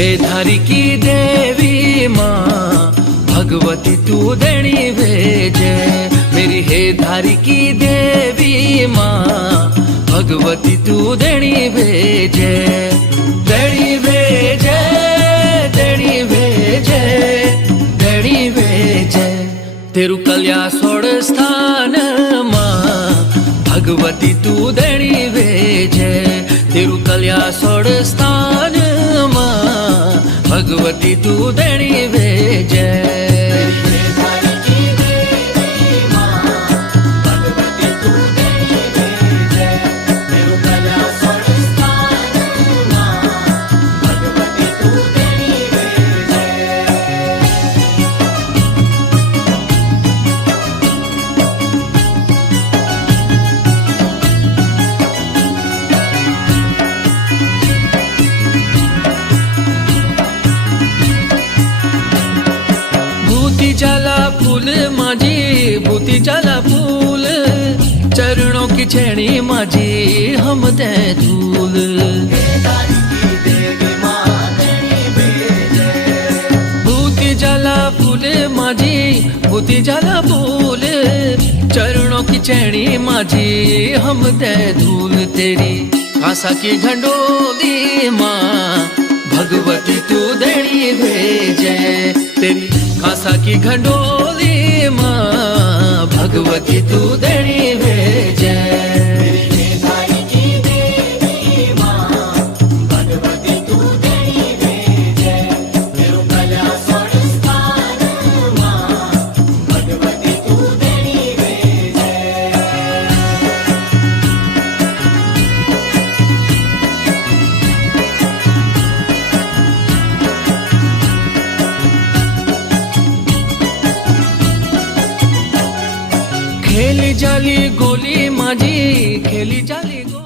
हे धारी की देवी माँ भगवती तू देणी भेजे। मेरी हे धारी की देवी माँ भगवती तू देणी भेजे। देणी भेजे, देणी भेजे, देणी भेजे। तेरू कल्या सोड स्थान माँ भगवती तू देणी भेजे। तेरू कल्या सोड स्थान माँ भगवती तू देणी भेजे। भूती जाला फूल माझी, भूती जाला फूल, चरणों की छेड़ी माझी हम ते धूल। भूती जाला फूल माझी, भूती जाला फूल, चरणों की छेड़ी माझी हम ते धूल। तेरी आशा की घंडोली माँ भगवती तू देणी भेजे। तेरी आशा की घंडोली माँ भगवती तू देणी भेजे। खेली जाली गोली माझी, खेली जाली गोली।